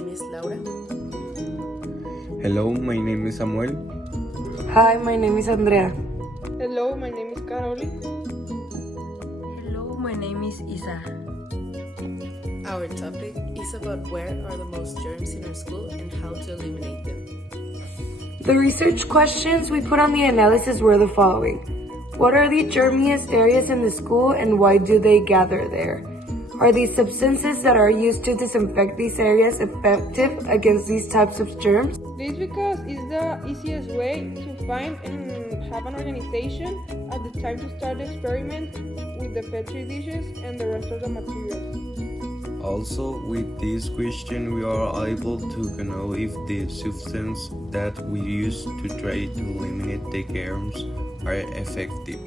name is Laura. Hello, my name is Samuel. Hi, my name is Andrea. Hello, my name is Caroli. Hello, my name is Isa. Our topic is about where are the most germs in our school and how to eliminate them. The research questions we put on the analysis were the following. What are the germiest areas in the school and why do they gather there? Are these substances that are used to disinfect these areas effective against these types of germs? This because it's the easiest way to find and have an organization at the time to start the experiment with the Petri dishes and the rest of the materials. Also, with this question, we are able to know if the substances that we use to try to eliminate the germs are effective.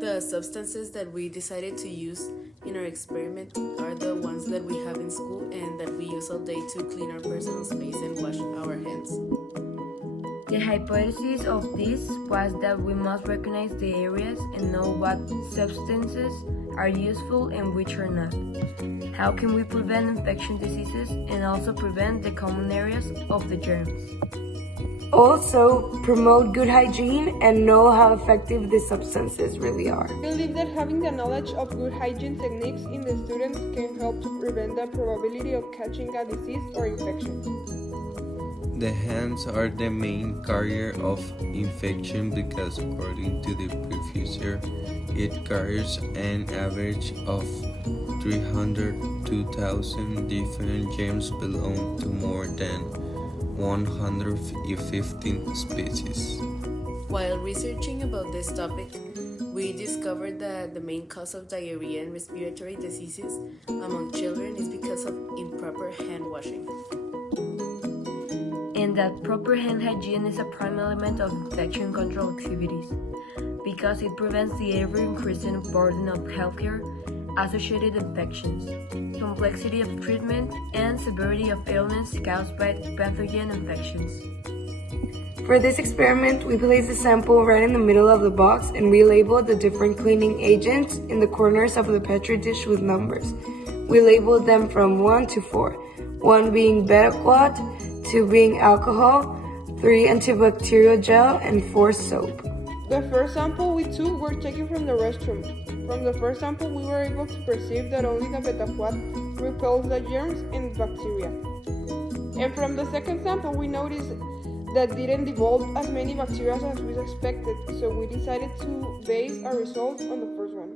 The substances that we decided to use in our experiment are the ones that we have in school and that we use all day to clean our personal space and wash our hands. The hypothesis of this was that we must recognize the areas and know what substances are useful and which are not. How can we prevent infection diseases and also prevent the common areas of the germs? Also, promote good hygiene and know how effective the substances really are. We believe that having the knowledge of good hygiene techniques in the students can help to prevent the probability of catching a disease or infection. The hands are the main carrier of infection because according to the professor, it carries an average of 302,000 different germs belong to more than 115 species. While researching about this topic, we discovered that the main cause of diarrhea and respiratory diseases among children is because of improper hand washing. And that proper hand hygiene is a prime element of infection control activities because it prevents the ever-increasing burden of healthcare-associated infections, complexity of treatment, and severity of illness caused by pathogen infections. For this experiment, we placed the sample right in the middle of the box and we labeled the different cleaning agents in the corners of the Petri dish with numbers. We labeled them from 1 to 4, 1 being Betaquat, 2 being alcohol, 3 antibacterial gel, and 4 soap. The first sample we took were taken from the restroom. From the first sample, we were able to perceive that only the Betaquat repels the germs and bacteria. And from the second sample, we noticed that didn't evolve as many bacteria as we expected, so we decided to base our results on the first one.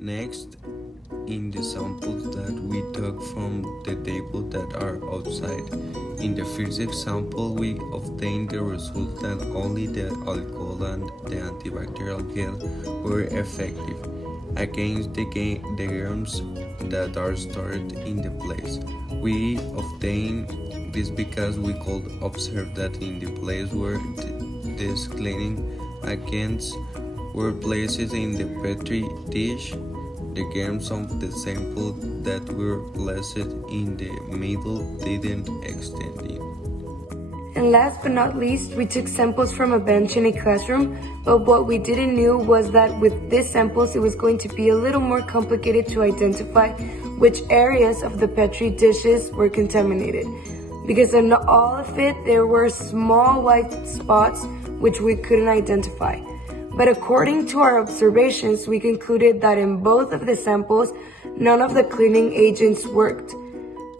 Next, in the samples that we took from the table that are outside, in the first example we obtained the result that only the alcohol and the antibacterial gel were effective against the germs that are stored in the place. We obtained this because we could observe that in the place where these cleaning agents were placed in the Petri dish, the germs of the sample that were placed in the middle didn't extend in. And last but not least, we took samples from a bench in a classroom, but what we didn't know was that with these samples it was going to be a little more complicated to identify which areas of the Petri dishes were contaminated. Because in all of it, there were small white spots which we couldn't identify. But according to our observations, we concluded that in both of the samples, none of the cleaning agents worked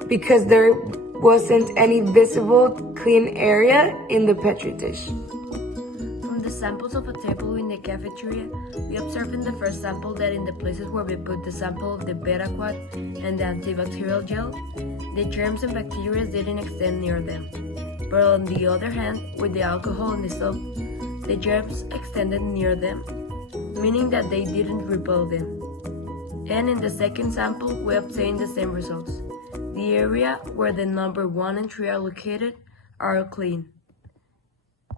because there wasn't any visible clean area in the Petri dish. From the samples of a table in the cafeteria, we observed in the first sample that in the places where we put the sample of the Betaquat and the antibacterial gel, the germs and bacteria didn't extend near them. But on the other hand, with the alcohol and the soap, the germs extended near them, meaning that they didn't repel them. And in the second sample, we obtained the same results. The area where the number 1 and 3 are located are clean.